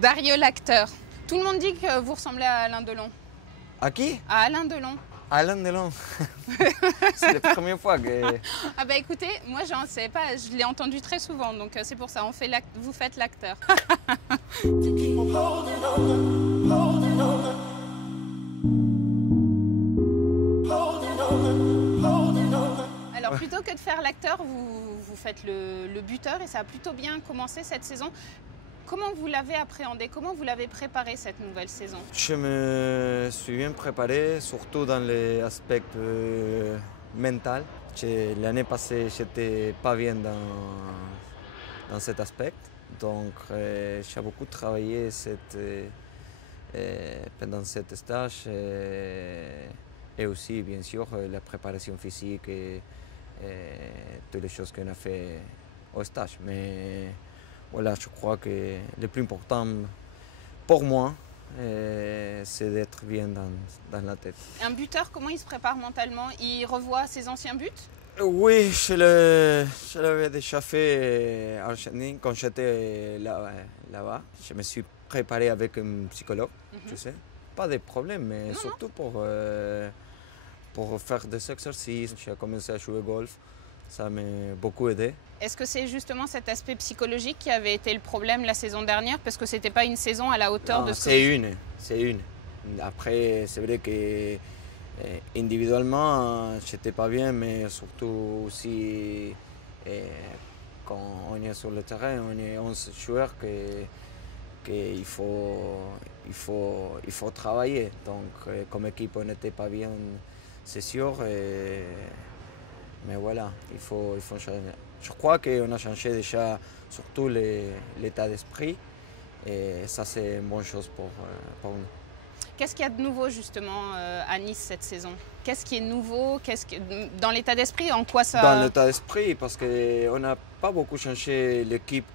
Dario, l'acteur. Tout le monde dit que vous ressemblez à Alain Delon. À qui? À Alain Delon. Alain Delon. C'est la première fois que... Ah bah écoutez, moi j'en sais pas, je l'ai entendu très souvent, donc c'est pour ça, vous faites l'acteur. Alors plutôt que de faire l'acteur, vous faites le buteur et ça a plutôt bien commencé cette saison. Comment vous l'avez appréhendé? Comment vous l'avez préparé cette nouvelle saison? Je me suis bien préparé, surtout dans les aspects mentaux. L'année passée, j'étais pas bien dans cet aspect. Donc, j'ai beaucoup travaillé pendant cet stage et aussi, bien sûr, la préparation physique et toutes les choses qu'on a fait au stage. Mais voilà, je crois que le plus important pour moi, c'est d'être bien dans la tête. Un buteur, comment il se prépare mentalement? Il revoit ses anciens buts? Oui, je l'avais déjà fait en Argentine quand j'étais là-bas. Je me suis préparé avec un psychologue, tu sais. Pas de problème, mais surtout pour faire des exercices. J'ai commencé à jouer au golf. Ça m'a beaucoup aidé. Est-ce que c'est justement cet aspect psychologique qui avait été le problème la saison dernière? Parce que ce n'était pas une saison à la hauteur de ce que... C'est une. Après, c'est vrai que individuellement, j'étais pas bien, mais surtout aussi quand on est sur le terrain, on est 11 joueurs qu'il faut travailler. Donc, comme équipe, on n'était pas bien, c'est sûr. Mais voilà, il faut changer. Je crois qu'on a changé déjà surtout l'état d'esprit et ça c'est une bonne chose pour nous. Qu'est-ce qu'il y a de nouveau justement à Nice cette saison? Qu'est-ce qui est nouveau? Dans l'état d'esprit, en quoi ça... Dans l'état d'esprit, parce qu'on n'a pas beaucoup changé l'équipe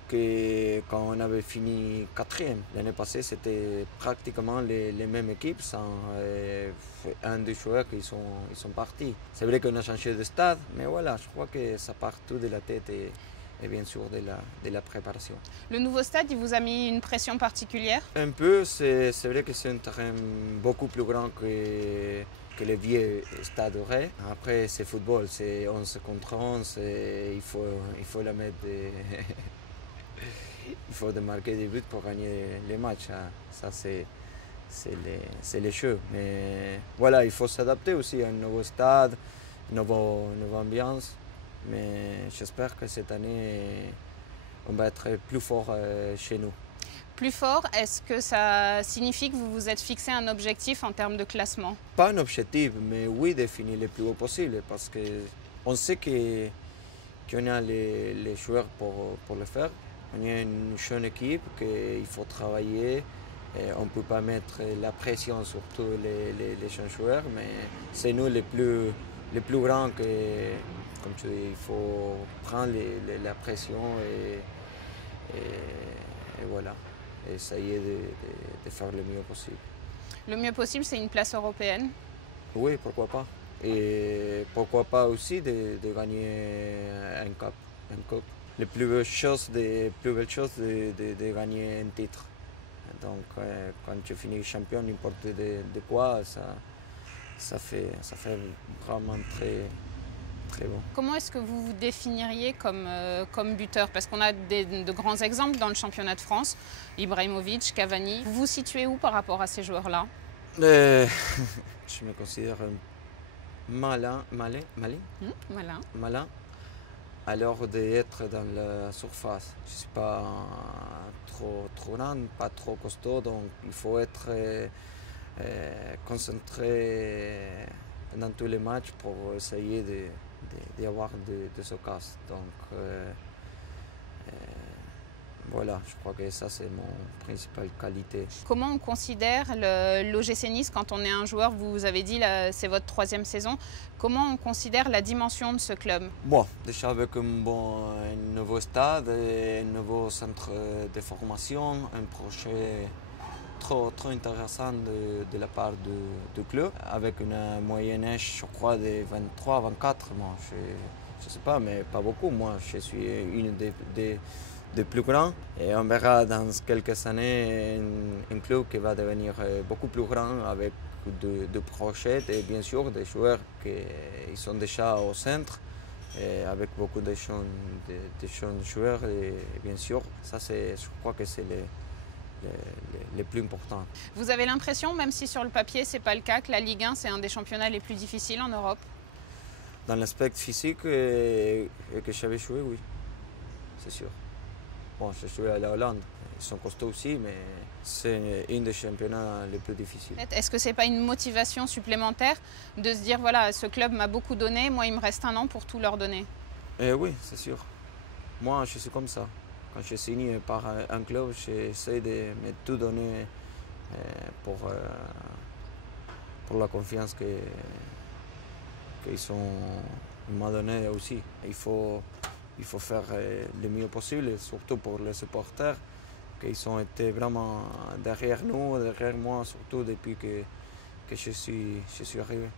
quand on avait fini 4e. L'année passée, c'était pratiquement les mêmes équipes, sans un des joueurs qui sont partis. C'est vrai qu'on a changé de stade, mais voilà, je crois que ça part tout de la tête et bien sûr de la préparation. Le nouveau stade, il vous a mis une pression particulière? Un peu, c'est vrai que c'est un terrain beaucoup plus grand que le vieux stade Ré. Après, c'est football, c'est 11 contre 11, il faut la mettre il faut marquer des buts pour gagner les matchs. Ça, c'est les jeux. Mais voilà, il faut s'adapter aussi à un nouveau stade, une nouvelle ambiance. Mais j'espère que cette année, on va être plus fort chez nous. Plus fort, est-ce que ça signifie que vous vous êtes fixé un objectif en termes de classement? Pas un objectif, mais oui, définir le plus haut possible, parce qu'on sait qu'on a les joueurs pour le faire. On est une jeune équipe qu'il faut travailler. Et on ne peut pas mettre la pression sur tous les jeunes joueurs, mais c'est nous les plus grands que, comme tu dis, il faut prendre la pression et voilà, essayer de faire le mieux possible. Le mieux possible, c'est une place européenne? Oui, pourquoi pas. Et pourquoi pas aussi de gagner un cup. La plus belle chose, de gagner un titre. Donc, quand tu finis champion, n'importe de quoi, ça fait vraiment très bon. Comment est-ce que vous vous définiriez comme buteur? Parce qu'on a de grands exemples dans le championnat de France, Ibrahimovic, Cavani. Vous vous situez où par rapport à ces joueurs-là? Je me considère malin, alors d'être dans la surface. Je ne suis pas trop grand, pas trop costaud, donc il faut être concentré dans tous les matchs pour essayer d'avoir des occasions. Donc voilà, je crois que ça c'est mon principale qualité. Comment on considère l'OGC Nice quand on est un joueur? Vous avez dit c'est votre 3e saison. Comment on considère la dimension de ce club? Bon, déjà avec un nouveau stade, un nouveau centre de formation, un projet trop intéressant de la part du club, avec une moyenne âge, je crois, de 23, 24. Moi, je ne sais pas, mais pas beaucoup. Moi, je suis une de plus grand. Et on verra dans quelques années un club qui va devenir beaucoup plus grand avec de projets et bien sûr des joueurs qui sont déjà au centre. Et avec beaucoup de jeunes joueurs et bien sûr, ça je crois que c'est le plus important. Vous avez l'impression, même si sur le papier c'est pas le cas, que la Ligue 1 c'est un des championnats les plus difficiles en Europe? Dans l'aspect physique que j'avais joué, oui, c'est sûr. Bon, j'ai joué à la Hollande, ils sont costauds aussi, mais c'est un des championnats les plus difficiles. Est-ce que c'est pas une motivation supplémentaire de se dire voilà, ce club m'a beaucoup donné, moi il me reste un an pour tout leur donner? Oui, c'est sûr. Moi, je suis comme ça. Quand je signe par un club, j'essaie de me tout donner pour la confiance qu'ils m'ont donnée aussi. Il faut faire le mieux possible, surtout pour les supporters, qu'ils ont été vraiment derrière nous, derrière moi, surtout depuis que je suis arrivé.